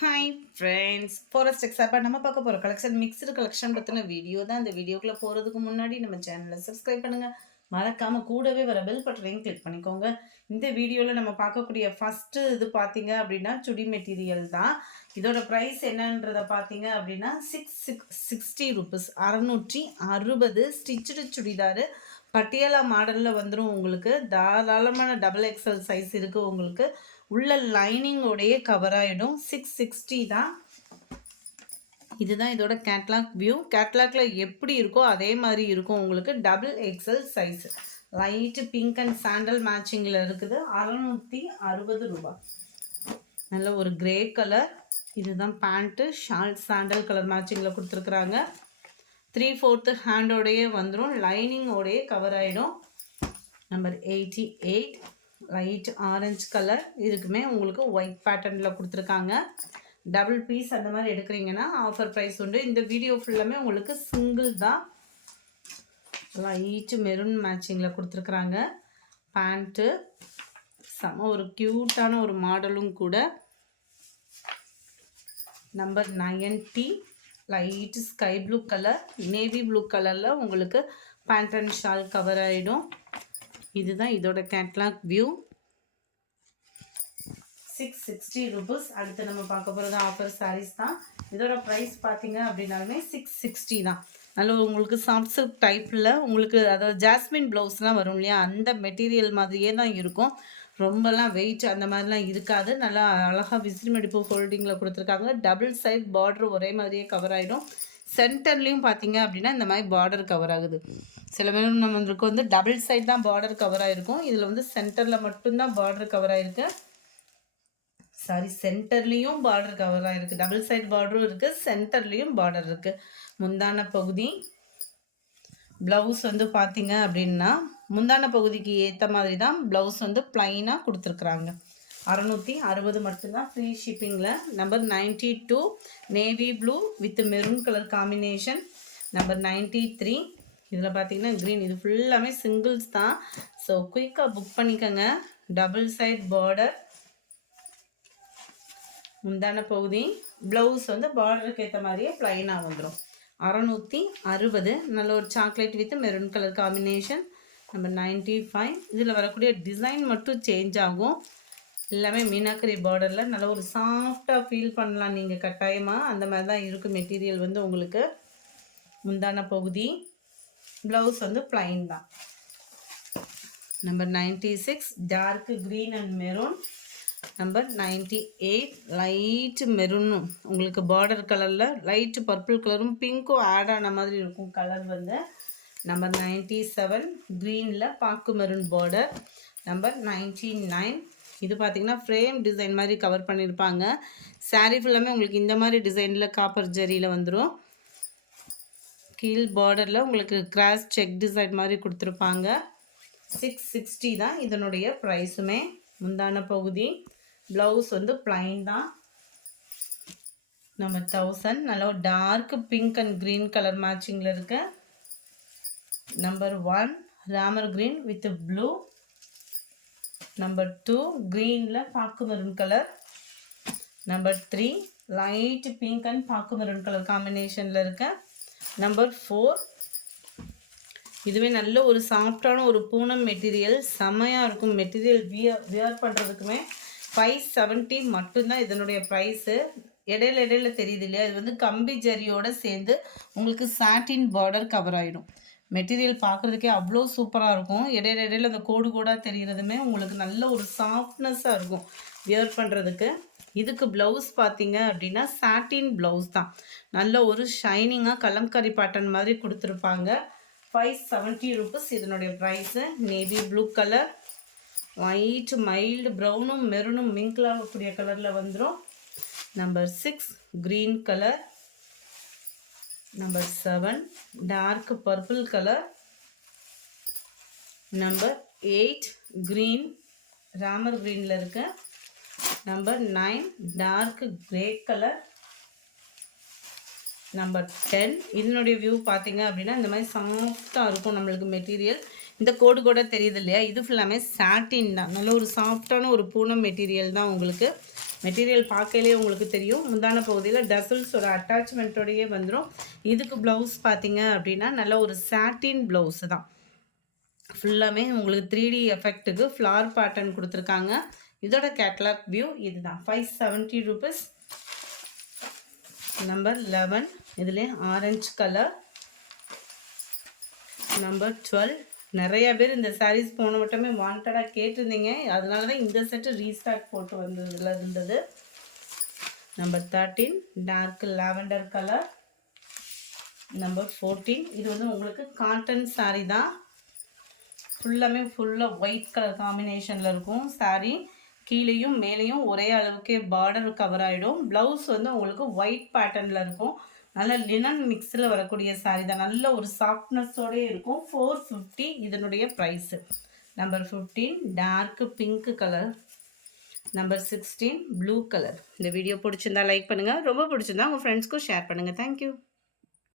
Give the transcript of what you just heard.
Hi friends, forest எக்ஸாப்பா நம்ம பார்க்க போகிற கலெக்ஷன் மிக்ஸ்டு கலெக்ஷன் பற்றின வீடியோ தான். இந்த வீடியோக்குள்ளே போகிறதுக்கு முன்னாடி நம்ம சேனலை சப்ஸ்கிரைப் பண்ணுங்கள். மறக்காமல் கூடவே வர பெல் பட்டனையும் கிளிக் பண்ணிக்கோங்க. இந்த வீடியோவில் நம்ம பார்க்கக்கூடிய ஃபஸ்ட்டு இது பார்த்தீங்க அப்படின்னா சுடி மெட்டீரியல் தான். இதோட ப்ரைஸ் என்னன்றதை பார்த்தீங்க அப்படின்னா 660 ருபீஸ், 660 ஸ்டிச்சுடு சுடிதாரு. பட்டியாலா மாடலில் வந்துடும். உங்களுக்கு தாராளமான டபுள் எக்ஸல் சைஸ் இருக்குது. உங்களுக்கு உள்ள லைனிங்கோடையே கவர் ஆகிடும். 660 தான். இதுதான் இதோட கேட்லாக் வியூ. கேட்லாக்ல எப்படி இருக்கோ அதே மாதிரி இருக்கும். உங்களுக்கு double XL size, light pink and sandal மேட்சிங்கில் இருக்குது. 660 ரூபாய். நல்ல ஒரு கிரே கலர். இதுதான் பேண்ட்டு. ஷால் சாண்டல் கலர் மேட்சிங்கில் கொடுத்துருக்குறாங்க. 3/4 ஹேண்டோடையே வந்துடும். லைனிங்கோடையே கவர் ஆகிடும். Number 88 light orange colour. இதுக்குமே உங்களுக்கு ஒயிட் பேட்டர்னில் கொடுத்துருக்காங்க. டபுள் பீஸ் அந்த மாதிரி எடுக்கிறீங்கன்னா ஆஃபர் ப்ரைஸ் உண்டு. இந்த வீடியோ ஃபுல்லாமே உங்களுக்கு சிங்கிள் தான். லைட்டு மெரூன் மேட்சிங்கில் கொடுத்துருக்குறாங்க. பேண்ட்டு செம ஒரு க்யூட்டான ஒரு மாடலும் கூட. Number 90 light sky blue colour, navy blue கலரில் உங்களுக்கு பேண்ட் அண்ட் ஷால் கவர் ஆகிடும். இதுதான் இதோட கேட்லாக் வியூ. 660 ருபீஸ். அடுத்து நம்ம பார்க்க போகிறது ஆஃபர் சாரீஸ் தான். இதோட ப்ரைஸ் பார்த்தீங்க அப்படின்னாலுமே 660 தான். நல்ல உங்களுக்கு சாஃப்ட் சில்க் டைப்பில் உங்களுக்கு அதாவது ஜாஸ்மின் ப்ளவுஸ்லாம் வரும் இல்லையா, அந்த மெட்டீரியல் மாதிரியே தான் இருக்கும். ரொம்பலாம் வெயிட் அந்த மாதிரிலாம் இருக்காது. நல்லா அழகாக விசிறி மடிப்பு ஃபோல்டிங்கில் கொடுத்துருக்காங்க. டபுள் சைட் பார்டர் ஒரே மாதிரியே கவர் ஆகிடும். சென்டர்லேயும் பார்த்தீங்க அப்படின்னா இந்த மாதிரி பார்டர் கவர் ஆகுது. சில பேர் நம்மளுக்கு வந்து டபுள் சைட் தான் பார்டர் கவர் ஆகிருக்கும். இதில் வந்து சென்டரில் மட்டும்தான் பார்டர் கவர் ஆகிருக்கு. சாரி, சென்டர்லேயும் பார்டர் கவர் ஆகிருக்கு. டபுள் சைட் பார்டரும் இருக்குது, சென்டர்லேயும் பார்டர் இருக்குது. முந்தான பகுதி. ப்ளவுஸ் வந்து பார்த்தீங்க அப்படின்னா முந்தான பகுதிக்கு ஏற்ற மாதிரி தான் ப்ளவுஸ் வந்து ப்ளைனாக கொடுத்துருக்குறாங்க. 660 மட்டும்தான், ஃப்ரீ ஷிப்பிங்கில். Number 92 navy blue with maroon colour combination. Number 93 இதில் பார்த்தீங்கன்னா க்ரீன். இது ஃபுல்லாமே சிங்கிள்ஸ் தான். ஸோ குயிக்காக புக் பண்ணிக்கோங்க. Double side border. முந்தான பகுதி. ப்ளவுஸ் வந்து பார்டருக்கு ஏற்ற மாதிரியே ப்ளைனாக வந்துடும். 660. நல்ல ஒரு chocolate with maroon colour combination. Number 95 இதில் வரக்கூடிய டிசைன் மட்டும் சேஞ்ச் ஆகும். எல்லாமே மீனாக்கரி பார்டரில் நல்ல ஒரு சாஃப்டாக ஃபீல் பண்ணலாம் நீங்கள் கட்டாயமாக. அந்த மாதிரி தான் இருக்கும் மெட்டீரியல் வந்து உங்களுக்கு. முந்தான பகுதி. ப்ளவுஸ் வந்து ப்ளைன் தான். Number 96 dark green and maroon. Number 98 light மெரூனும் உங்களுக்கு பார்டர் கலரில் லைட்டு பர்பிள் கலரும் பிங்க்கும் ஆட் ஆன மாதிரி இருக்கும் கலர் வந்து. நம்பர் 97 க்ரீனில் பாக்கு மெரூன் பார்டர். நம்பர் 99 இது பார்த்திங்கன்னா ஃப்ரேம் டிசைன் மாதிரி கவர் பண்ணியிருப்பாங்க. சாரீ ஃபுல்லாமே உங்களுக்கு இந்த மாதிரி டிசைனில் காப்பர் ஜரியில் வந்துடும். கீழ் பார்டரில் உங்களுக்கு கிராஸ் செக் டிசைன் மாதிரி கொடுத்துருப்பாங்க. 660 தான் இதனுடைய ப்ரைஸுமே. முந்தான பகுதி. ப்ளவுஸ் வந்து ப்ளைன் தான். நம்பர் 1000 நல்ல ஒரு dark pink and green colour மேட்சிங்கில் இருக்கு. நம்பர் 1 ராமர் க்ரீன் வித் ப்ளூ. நம்பர் 2 க்ரீனில் பாக்கு maroon colour. Number 3 light pink and பாக்கு மெரூன் கலர் காம்பினேஷனில் இருக்கு. நம்பர் 4 இதுவே நல்ல ஒரு சாஃப்டான ஒரு பூனம் மெட்டீரியல். செமையாக இருக்கும் மெட்டீரியல். வியர் பண்ணுறதுக்குமே 570 மட்டும்தான் இதனுடைய ப்ரைஸு. இடையில தெரியுது இல்லையா, இது வந்து கம்பி ஜரியோடு சேர்ந்து உங்களுக்கு சாட்டின் பார்டர் கவர் ஆகிடும். மெட்டீரியல் பார்க்குறதுக்கே அவ்வளோ சூப்பராக இருக்கும். இடையில அந்த கோடு கோடாக தெரிகிறதுமே உங்களுக்கு நல்ல ஒரு சாஃப்ட்னஸாக இருக்கும் வியர் பண்ணுறதுக்கு. இதுக்கு ப்ளவுஸ் பார்த்தீங்க அப்படின்னா சாட்டின் ப்ளவுஸ் தான். நல்ல ஒரு ஷைனிங்காக கலம்காரி பேட்டர்ன் மாதிரி கொடுத்துருப்பாங்க. 570 ருபீஸ் இதனுடைய price. Navy blue colour, white mild ப்ரௌனும் மெரூனும் மிங்கிள் ஆகக்கூடிய கலரில் வந்துடும். Number 6 green colour. Number 7 dark purple colour. Number 8 green ராமர் க்ரீனில் இருக்கு. Number 9 dark grey colour. Number 10 இதனுடைய வியூ பார்த்தீங்க அப்படின்னா இந்த மாதிரி சாஃப்டாக இருக்கும் நம்மளுக்கு மெட்டீரியல். இந்த கோடு கூட தெரியுது இல்லையா, இது ஃபுல்லாமே சாட்டின் தான். நல்ல ஒரு சாஃப்டான ஒரு பூனம் மெட்டீரியல் தான் உங்களுக்கு. மெட்டீரியல் பார்க்கையிலே உங்களுக்கு தெரியும். முந்தான பகுதியில் டசல்ஸோட அட்டாச்மெண்ட்டோடையே வந்துடும். இதுக்கு ப்ளவுஸ் பார்த்தீங்க அப்படின்னா நல்ல ஒரு சாட்டின் ப்ளவுஸு தான். ஃபுல்லாமே உங்களுக்கு 3D எஃபெக்ட்டுக்கு ஃப்ளார் பேட்டர்ன் கொடுத்துருக்காங்க. இதோட கேட்லாக் வியூ இதுதான். 570 rupees. நம்பர் 11 இதுலேயே ஆரஞ்சு கலர். நம்பர் 12 நிறைய பேர் இந்த சாரீஸ் போன வட்டமே வாண்டடாக கேட்டிருந்தீங்க. அதனால தான் இந்த செட்டு ரீஸ்டாக் போட்டு வந்ததுல இருந்தது. Number 13 dark lavender colour. Number 14 இது வந்து உங்களுக்கு காட்டன் சாரீ தான். ஃபுல்லாக ஒயிட் கலர் காம்பினேஷனில் இருக்கும் சாரீ. கீழேயும் மேலேயும் ஒரே அளவுக்கே பார்டர் கவர் ஆகிடும். ப்ளவுஸ் வந்து உங்களுக்கு ஒயிட் பேட்டர்னில் இருக்கும். நல்ல லினன் மிக்ஸில் வரக்கூடிய சாரீ தான். நல்ல ஒரு சாஃப்ட்னஸோடே இருக்கும். 450 இதனுடைய price. Number 15 dark pink colour. Number 16 blue colour. இந்த வீடியோ பிடிச்சிருந்தா லைக் பண்ணுங்கள். ரொம்ப பிடிச்சிருந்தா உங்கள் ஃப்ரெண்ட்ஸ்க்கும் ஷேர் பண்ணுங்கள். தேங்க்யூ.